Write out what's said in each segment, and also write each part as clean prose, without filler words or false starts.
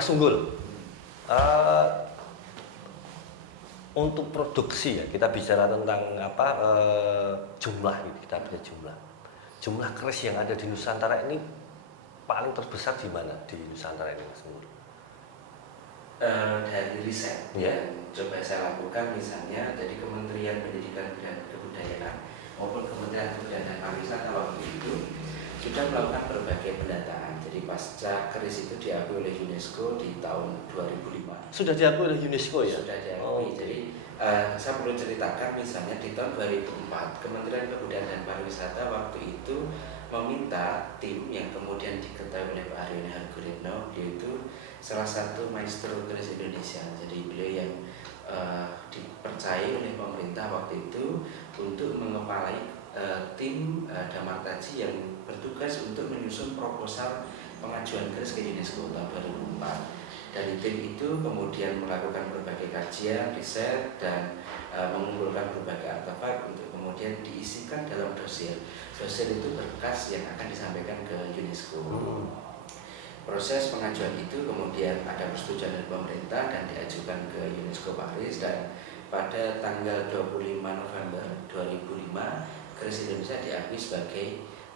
Mas Unggul, eh, untuk produksi ya kita bicara tentang apa jumlah gitu, kita bicara jumlah keris yang ada di Nusantara ini paling terbesar di mana di Nusantara ini, Mas Unggul? Dari riset yang coba saya lakukan misalnya dari Kementerian Pendidikan dan Kebudayaan maupun Kementerian Kebudayaan dan Pariwisata waktu itu sudah melakukan berbagai pendataan. Jadi pasca keris itu diakui oleh UNESCO di tahun 2005. Sudah diakui oleh UNESCO ya? Sudah diakui. Jadi saya perlu ceritakan misalnya di tahun 2004 Kementerian Kebudayaan dan Pariwisata waktu itu meminta tim yang kemudian diketahui oleh Pak Haryono Hargoretno, beliau itu salah satu maestro keris Indonesia. Jadi beliau yang dipercaya oleh pemerintah waktu itu untuk mengepalai tim Damartaji yang bertugas untuk menyusun proposal pengajuan keris ke UNESCO tahun 2004. Dari tim itu kemudian melakukan berbagai kajian, riset, dan mengumpulkan berbagai artefak untuk kemudian diisikan dalam dossier. Dossier itu berkas yang akan disampaikan ke UNESCO. Proses pengajuan itu kemudian ada persetujuan dari pemerintah dan diajukan ke UNESCO Paris, dan pada tanggal 25 November 2005 keris Indonesia diakui sebagai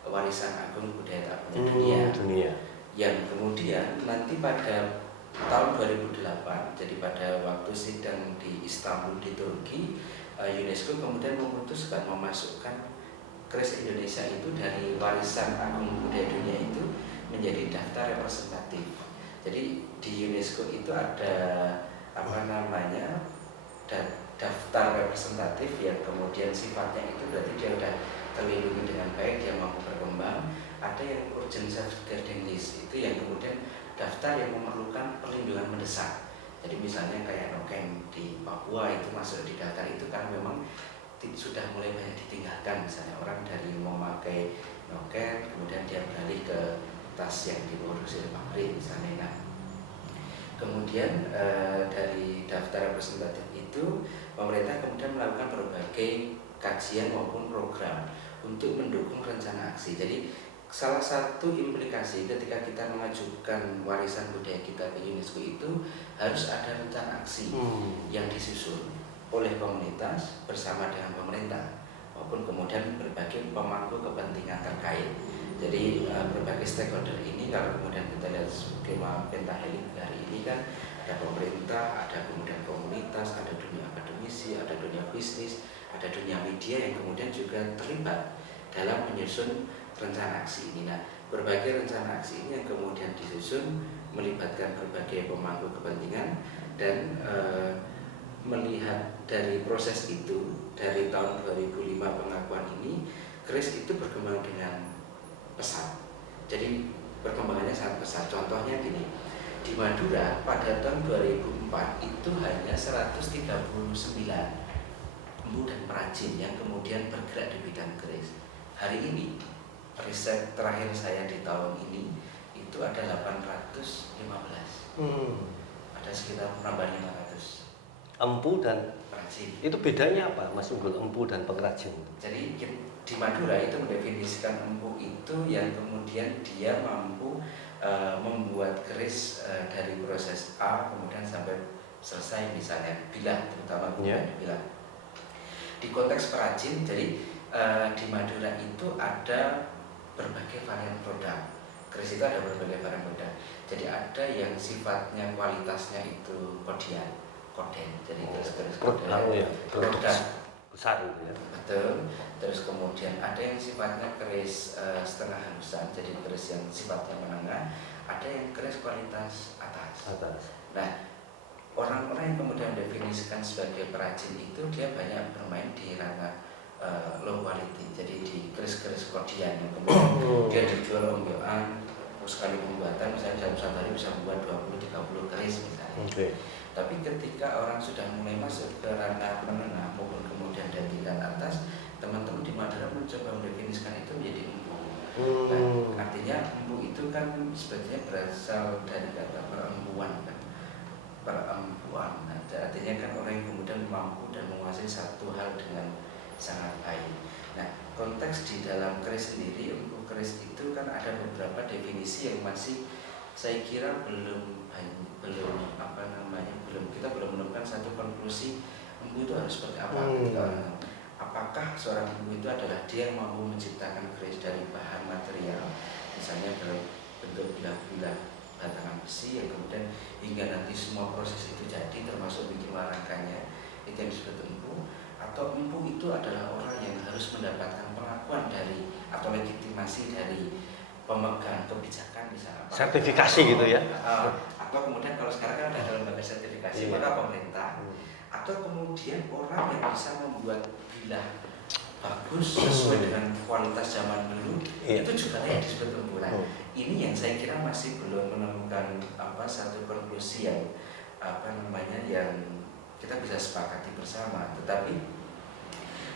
warisan agung budaya tak benda dunia. Yang kemudian nanti pada tahun 2008, jadi pada waktu sidang di Istanbul di Turki, UNESCO kemudian memutuskan memasukkan keris Indonesia itu dari warisan agung budaya dunia itu menjadi daftar representatif. Jadi di UNESCO itu ada daftar representatif yang kemudian sifatnya itu berarti dia sudah terlindungi dengan baik, dia mampu berkembang. Ada yang urgent safeguarding list, itu yang kemudian daftar yang memerlukan perlindungan mendesak. Jadi misalnya kayak noken di Papua itu masuk di daftar itu kan memang sudah mulai banyak ditinggalkan, misalnya orang dari memakai noken kemudian dia beralih ke tas yang diproduksi oleh pabrik misalnya. Nah, kemudian dari daftar representatif itu pemerintah kemudian melakukan berbagai kajian maupun program untuk mendukung rencana aksi. Jadi salah satu implikasi ketika kita mengajukan warisan budaya kita ke UNESCO itu harus ada rencana aksi yang disusun oleh komunitas bersama dengan pemerintah maupun kemudian berbagai pemangku kepentingan terkait. Jadi berbagai stakeholder ini kalau kemudian kita lihat skema pentahelik hari ini kan ada pemerintah, ada kemudian komunitas, ada dunia akademisi, ada dunia bisnis, ada dunia media yang kemudian juga terlibat dalam menyusun rencana aksi ini. Nah, berbagai rencana aksi ini yang kemudian disusun melibatkan berbagai pemangku kepentingan, dan melihat dari proses itu dari tahun 2005 pengakuan ini, keris itu berkembang dengan pesat. Jadi perkembangannya sangat pesat. Contohnya gini, di Madura pada tahun 2004 itu hanya 139 empu dan perajin yang kemudian bergerak di bidang keris. Hari ini riset terakhir saya di tahun ini itu ada 815. Ada sekitar menambah 500 empu dan perajin. Itu bedanya apa, Mas Unggul, empu dan pengrajin? Jadi di Madura itu mendefinisikan empu itu yang kemudian dia mampu membuat keris dari proses A kemudian sampai selesai, misalnya bilah, terutama bilah. Di konteks perajin, jadi di Madura itu ada berbagai varian produk. Keris itu ada berbagai varian produk. Jadi ada yang sifatnya kualitasnya itu koden. Jadi keris-keris koden, produk besar gitu ya. Betul. Terus kemudian ada yang sifatnya keris setengah halusan, jadi keris yang sifatnya menengah. Ada yang keris kualitas atas. Nah, orang-orang yang kemudian definisikan sebagai perajin itu dia banyak bermain di ranah low quality. Jadi di keris-keris kodian yang kemudian dia dijual onggoan, sekali pembuatan misalnya dalam satu hari bisa membuat 20-30 keris misalnya. Tapi ketika orang sudah mulai masuk ke ranah menengah maupun kemudian dari tingkat atas, teman-teman di Madura mencoba mendefinisikan itu menjadi empu. Nah, artinya empu itu kan sebetulnya berasal dari kata perempuan kan. Perempuan. Nah, artinya kan orang yang kemudian mampu dan menguasai satu hal dengan sangat baik. Nah, konteks di dalam keris sendiri, empu keris itu kan ada beberapa definisi yang masih Saya kira belum apa namanya kita belum menemukan satu konklusi empu itu harus seperti apa. Apakah seorang empu itu adalah dia yang mampu menciptakan keris dari bahan material, misalnya dalam bentuk bilah-bilah batangan besi yang kemudian hingga nanti semua proses itu jadi termasuk bikin warangkannya, itu yang disebut empu. Atau empu itu adalah orang yang harus mendapatkan pengakuan dari atau legitimasi dari pemegang kebijakan misalnya sertifikasi gitu ya. Atau kemudian kalau sekarang kan ada lembaga sertifikasi maka pemerintah, atau kemudian orang yang bisa membuat bilah bagus sesuai dengan kualitas zaman dulu, itu juga yang disebut empu. Ini yang saya kira masih belum menemukan satu konklusi yang yang kita bisa sepakati bersama. Tetapi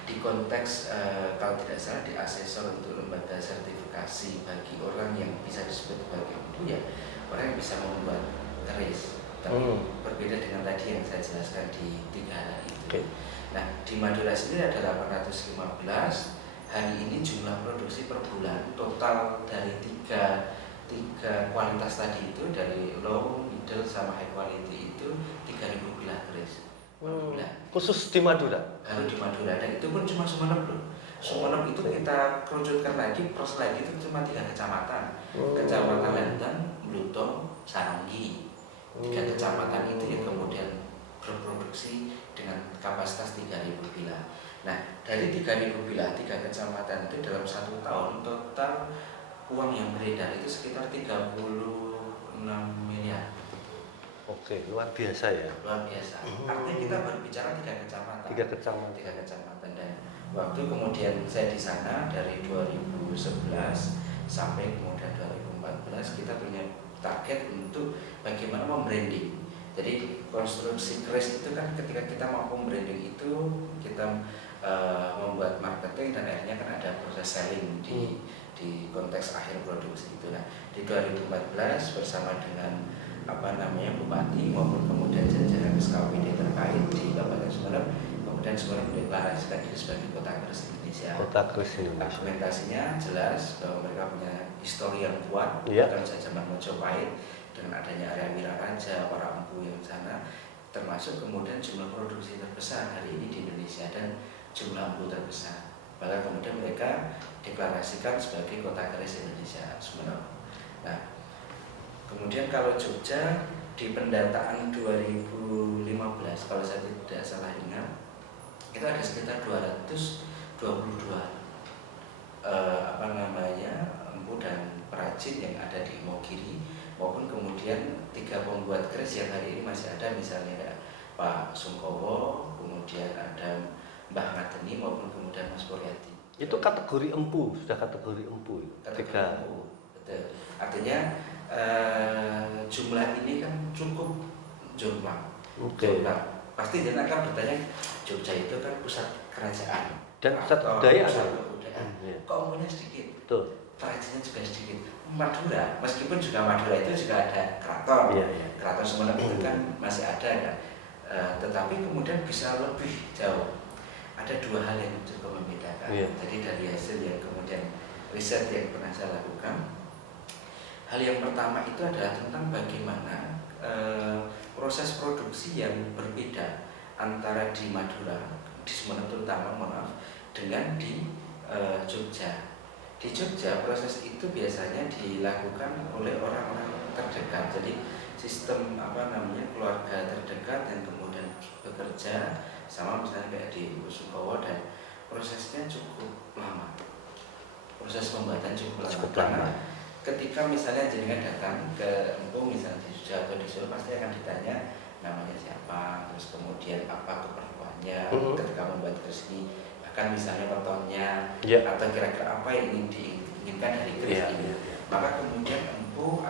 di konteks kalau tidak salah di asesor untuk lembaga sertifikasi bagi orang yang bisa disebut sebagai empu ya orang yang bisa membuat keris, tapi berbeda dengan tadi yang saya jelaskan di 3 hal itu. Nah di Madura sendiri ada 815. Hari ini jumlah produksi per bulan total dari tiga kualitas tadi itu, dari low, middle sama high quality itu 3.000 bilah keris. Khusus di Madura? Baru di Madura, dan itu pun cuma Sumeneb loh. Sumeneb itu kita kerucutkan lagi, proses lagi itu cuma 3 kecamatan. Kecamatan Lenteng, Blutong, Saranggi. 3 kecamatan itu yang kemudian berproduksi dengan kapasitas 3.000 bilah. Nah dari 3.000 bilah 3 kecamatan itu dalam 1 tahun total uang yang beredar itu sekitar 36 miliar. Oke, luar biasa ya. Luar biasa. Artinya kita berbicara 3 kecamatan. 3 kecamatan. 3 kecamatan. Dan waktu kemudian saya di sana dari 2011 sampai kemudian 2014 kita punya target untuk bagaimana membranding. Jadi konstruksi keris itu kan ketika kita mampu branding itu kita membuat marketing dan akhirnya kan ada proses selling di konteks akhir produksi itu. Nah di 2014 bersama dengan Bupati maupun kemudian jajaran SKPD terkait di Kabupaten Sumeneb, kemudian Sumeneb mendeklarasikan diri sebagai kota keris Indonesia. Kota keris Indonesia. Argumentasinya jelas bahwa mereka punya histori yang kuat, bahkan sejak zaman Mojopahit dengan adanya area Wiraraja, para empu yang sana, termasuk kemudian jumlah produksi terbesar hari ini di Indonesia dan jumlah empu terbesar. Maka kemudian mereka deklarasikan sebagai kota keris Indonesia Sumeneb. Nah, kemudian kalau Jogja di pendataan 2015 kalau saya tidak salah ingat itu ada sekitar 222 empu dan perajin yang ada di Imogiri, maupun kemudian 3 pembuat keris yang hari ini masih ada, misalnya ada Pak Sungkowo, kemudian ada Mbah Ngadeni, maupun kemudian Mas Puryadi. Itu kategori empu, sudah kategori empu. Kategori empu, betul. Artinya jumlah ini kan cukup jumlah. Pasti dia akan bertanya, Jogja itu kan pusat kerajaan dan pusat budaya, kok umumnya sedikit, perajinnya juga sedikit. Madura, meskipun juga Madura itu juga ada keraton, keraton Sumeneb itu kan masih ada kan, tetapi kemudian bisa lebih jauh. Ada 2 hal yang cukup membedakan. Jadi dari hasil yang kemudian riset yang pernah saya lakukan, hal yang pertama itu adalah tentang bagaimana proses produksi yang berbeda antara di Madura, di Sumeneb terutama, dengan di Jogja. Di Jogja proses itu biasanya dilakukan oleh orang-orang terdekat. Jadi sistem keluarga terdekat yang kemudian bekerja sama, misalnya kayak di Sungkowo, dan prosesnya cukup lama. Proses pembuatan cukup lama. Karena ketika misalnya jenengan datang ke empu misalnya di Jogja atau di Solo, pasti akan ditanya namanya siapa, terus kemudian apa keperluannya ketika membuat keris ini, bahkan misalnya wetonnya, atau kira-kira apa yang ingin diinginkan dari keris ini. Maka kemudian empu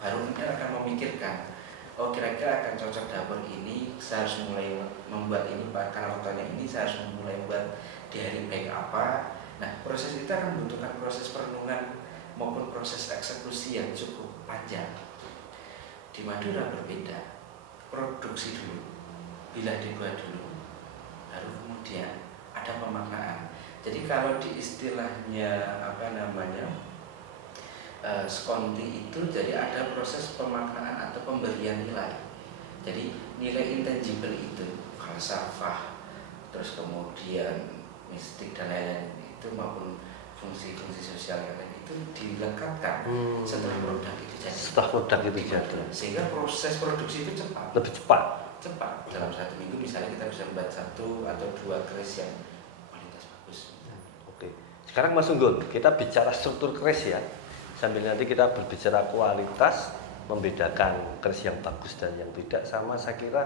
baru kemudian akan memikirkan, oh kira-kira akan cocok dapur ini, saya harus mulai membuat ini, karena wetonnya ini saya harus mulai membuat di hari baik apa. Nah proses itu akan membutuhkan proses perenungan maupun proses eksekusi yang cukup panjang. Di Madura berbeda, produksi dulu, bilah dibuat dulu, baru kemudian ada pemaknaan. Jadi kalau di istilahnya skonti itu jadi ada proses pemaknaan atau pemberian nilai. Jadi nilai intangible itu falsafah, terus kemudian mistik dan lain-lain itu maupun fungsi-fungsi sosial yang lain itu dilengkapkan setelah produk itu jadi. Setelah produk itu jadi. Sehingga proses produksi itu cepat. Lebih cepat. Cepat. Dalam 1 minggu misalnya kita bisa membuat 1 atau 2 keris yang kualitas bagus. Oke. Sekarang Mas Unggul, kita bicara struktur keris ya. Sambil nanti kita berbicara kualitas, membedakan keris yang bagus dan yang tidak, sama saya kira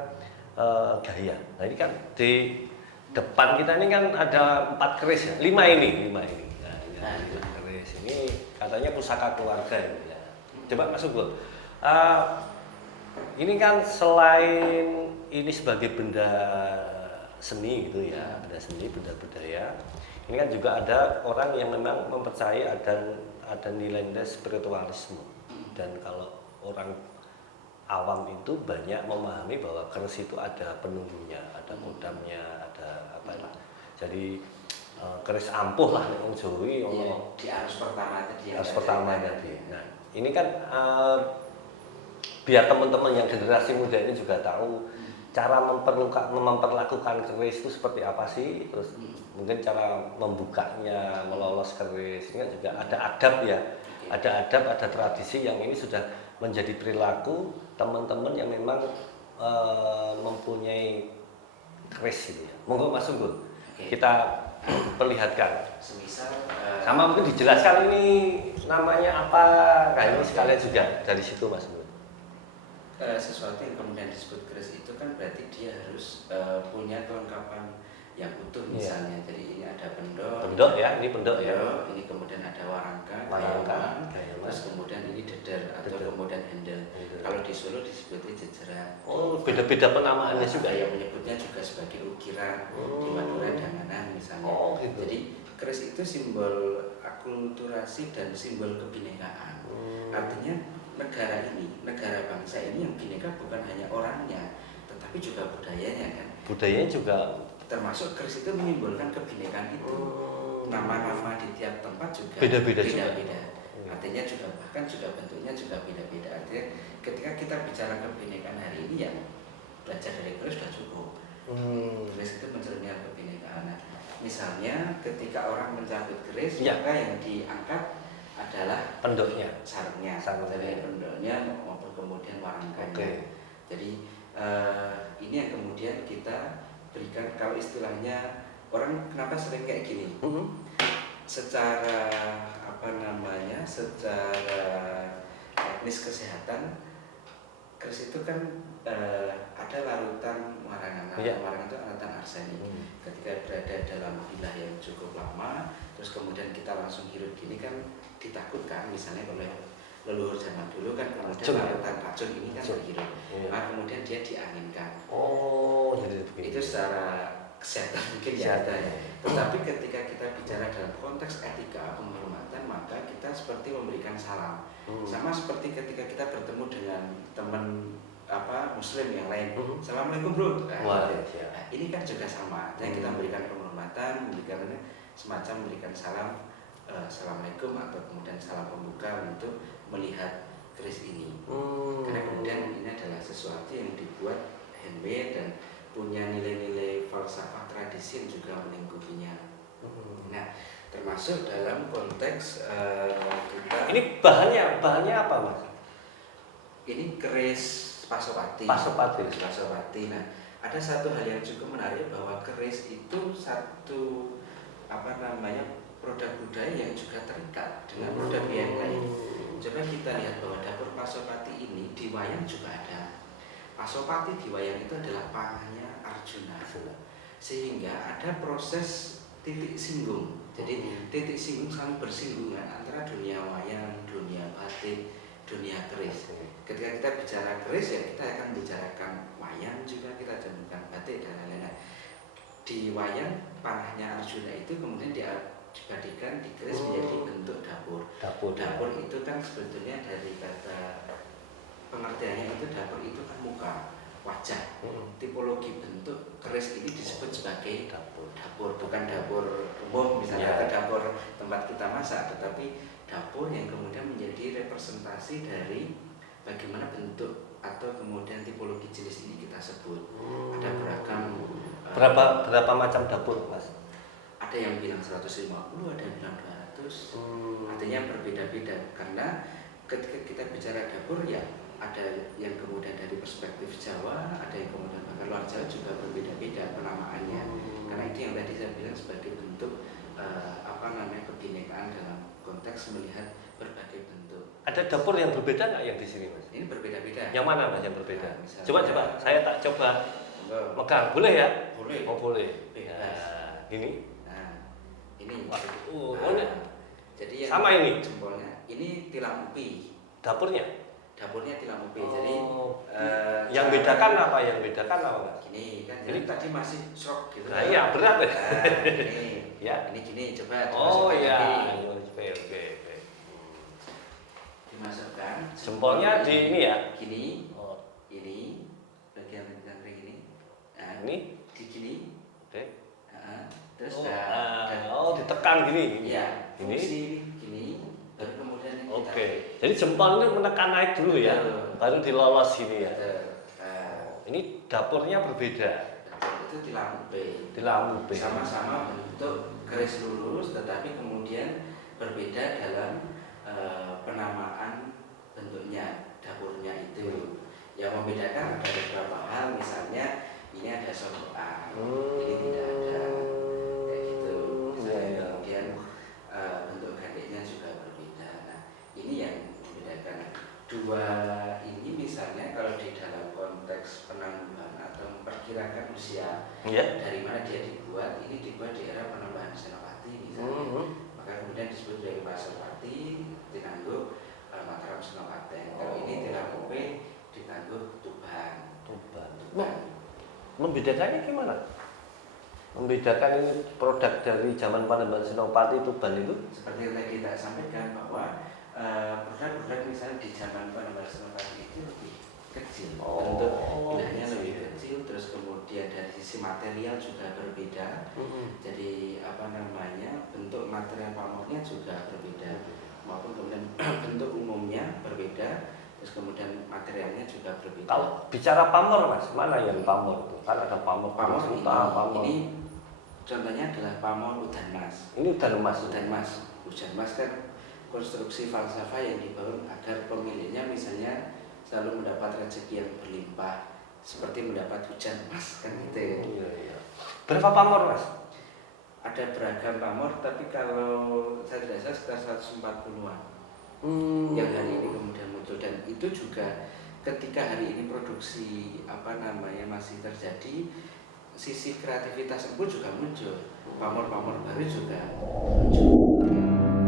gaya. Nah ini kan di depan kita ini kan ada 4 keris ya, 5 ini. Nah, ini 5 keris ini katanya pusaka keluarga ini ya. Coba Mas Unggul, ini kan selain ini sebagai benda seni gitu ya, benda seni, benda budaya, ini kan juga ada orang yang memang mempercayai ada nilai-nilai spiritualisme. Dan kalau orang awam itu banyak memahami bahwa keris itu ada penunggunya, ada kodamnya, ada apa lah. Jadi keris ampuh lah yang Jawi di arus pertama tadi. Nah, ini kan biar teman-teman yang generasi muda ini juga tahu cara memperlakukan keris itu seperti apa sih, terus mungkin cara membukanya, melolos keris ini kan juga ada adab ya, ada adab, ada tradisi yang ini sudah menjadi perilaku teman-teman yang memang mempunyai keris gitu ya. Monggo Mas Unggul, kita perlihatkan. Sama mungkin dijelaskan ini namanya apa, kayak ini sekalian juga dari situ Mas Unggul. Sesuatu yang kemudian disebut keris itu kan berarti dia harus punya kelengkapan yang utuh misalnya. Jadi ini ada pendok ya, ini pendok ya. Ini kemudian ada warangka, terus kemudian ini deder atau kemudian handle. Kalau di Solo disebutnya jejeran. Oh, beda-beda penamaannya juga. Yang menyebutnya juga sebagai ukiran, di Madura Danganan misalnya. Gitu. Jadi keris itu simbol akulturasi dan simbol kebinekaan. Artinya negara ini, negara bangsa ini yang bineka bukan hanya orangnya, tetapi juga budayanya kan. Budayanya juga termasuk keris itu menyimbolkan kebinekaan itu. Nama-nama di tiap tempat juga beda-beda. Artinya juga bahkan juga bentuknya juga beda-beda. Artinya ketika kita bicara kebinekaan hari ini ya belajar dari keris sudah cukup. Keris itu mencerminkan kebinekaan. Nah, misalnya ketika orang mencabut keris, maka yang diangkat adalah pendoknya, sarungnya, dari pendoknya maupun kemudian warangkanya. Jadi ini yang kemudian kita berikan, kalau istilahnya orang kenapa sering kayak gini, secara secara teknis kesehatan keris itu kan ada larutan warangan. Warangan itu larutan arsenik. Ketika berada dalam wilayah yang cukup lama, terus kemudian kita langsung hirup gini kan ditakutkan, misalnya oleh leluhur zaman dulu kan kemudian larutan racun ini kan terhirup. Nah, kemudian dia dianginkan. Itu secara kesehatan mungkin ya ada ya. Tetapi ketika kita bicara dalam konteks etika penghormatan, maka kita seperti memberikan salam. Sama seperti ketika kita bertemu dengan teman muslim yang lain. Assalamualaikum bro. Ini kan juga sama. Nah, kita memberikan penghormatan, semacam memberikan salam, assalamualaikum, atau kemudian salam pembuka untuk melihat keris ini. Karena kemudian ini adalah sesuatu yang dibuat handmade dan punya nilai-nilai falsafah tradisi yang juga melingkupinya. Nah, termasuk dalam konteks kita. Ini bahannya apa Mas? Ini keris Pasopati. Nah, ada satu hal yang cukup menarik bahwa keris itu satu produk budaya yang juga terikat dengan produk yang lain. Coba kita lihat bahwa dapur Pasopati ini di wayang juga ada. Pasopati di wayang itu adalah panahnya Arjuna. Sehingga ada proses titik singgung. Jadi titik singgung saling bersinggungan antara dunia wayang, dunia batik, dunia keris. Ketika kita bicara keris ya kita akan bicarakan wayang juga, kita jadikan batik dan lain-lain. Di wayang panahnya Arjuna itu kemudian dibadikan di keris menjadi bentuk dapur. Dapur itu kan sebetulnya dari kata pengertiannya itu dapur itu kan muka. wajah. Tipologi bentuk keris ini disebut sebagai dapur, bukan dapur umum misalnya atau dapur tempat kita masak, tetapi dapur yang kemudian menjadi representasi dari bagaimana bentuk atau kemudian tipologi jenis ini kita sebut. Ada beragam. Berapa macam dapur, Mas? Ada yang bilang 150, ada yang bilang 200. Artinya berbeda-beda karena ketika kita bicara dapur ya ada yang kemudian dari perspektif Jawa, ada yang kemudian bahkan luar Jawa juga berbeda-beda penamaannya. Karena itu yang tadi saya bilang sebagai bentuk kebinekaan dalam konteks melihat berbagai bentuk. Ada dapur yang berbeda nggak yang di sini, Mas? Ini berbeda-beda. Yang mana, Mas, yang berbeda? Nah, Coba, saya tak coba megang, boleh ya? Boleh. Oh, boleh. Bebas. Nah, ini. Nah, ini. Jadi yang sama ini. Jempolnya ini tilam upi. Dapurnya tilam upi. Jadi yang bedakan apa? Yang bedakan apa, Mas? Gini kan. Jadi tadi masih shock gitu. Nah, iya berat ya. Ini. Ya. Ini gini coba. Oh iya. Oke. Dimasukkan. Jempolnya di ini ya. Gini. Ini bagian kering ini. Nah, ini di gini. Oke. Terus ditekan gini. Iya. Ini gini. Baru kemudian ini Oke. Jadi jempolnya menekan naik dulu ya. Baru dilolos sini ya. Ini dapurnya berbeda. Itu tilam upi. Sama-sama bentuk keris lurus, tetapi kemudian berbeda dalam penamaan bentuknya dapurnya itu. Yang membedakan ada beberapa hal, misalnya ini ada sokokan, ini tidak ada, kayak gitu. Misalnya kemudian bentuk gandeknya juga berbeda. Nah, ini yang membedakan. Dua ini misalnya kalau di dalam konteks penangguhan atau memperkirakan usia dari mana dia dibuat, ini dibuat di era penambahan Senopati misalnya, maka kemudian disebut sebagai Pasopati, Tinangguh, Mataram Senopati. Kalau ini tilam upi ditangguh Tuban. Membedakannya gimana? Membedakan ini produk dari zaman Panembahan Senopati Tuban itu? Seperti yang tadi kita sampaikan bahwa produk-produk misalnya di zaman Panembahan Senopati itu lebih kecil, bentuk bilahnya lebih kecil, terus kemudian dari sisi material juga berbeda. Jadi bentuk material pamornya juga berbeda, maupun kemudian bentuk umumnya berbeda, terus kemudian materialnya juga berbeda. Kalau bicara pamor, Mas, mana yang pamor itu? Kan ada pamor pamor ini contohnya adalah pamor udan mas. Ini udan mas Kan konstruksi falsafah yang dibangun agar pemiliknya misalnya selalu mendapat rezeki yang berlimpah, seperti mendapat hujan emas kan gitu. Iya. Berapa pamor, Mas? Ada beragam pamor, tapi kalau saya tidak salah sekitar 140-an yang hari ini kemudian muncul, dan itu juga ketika hari ini produksi masih terjadi, sisi kreativitas pun juga muncul, pamor-pamor baru juga muncul.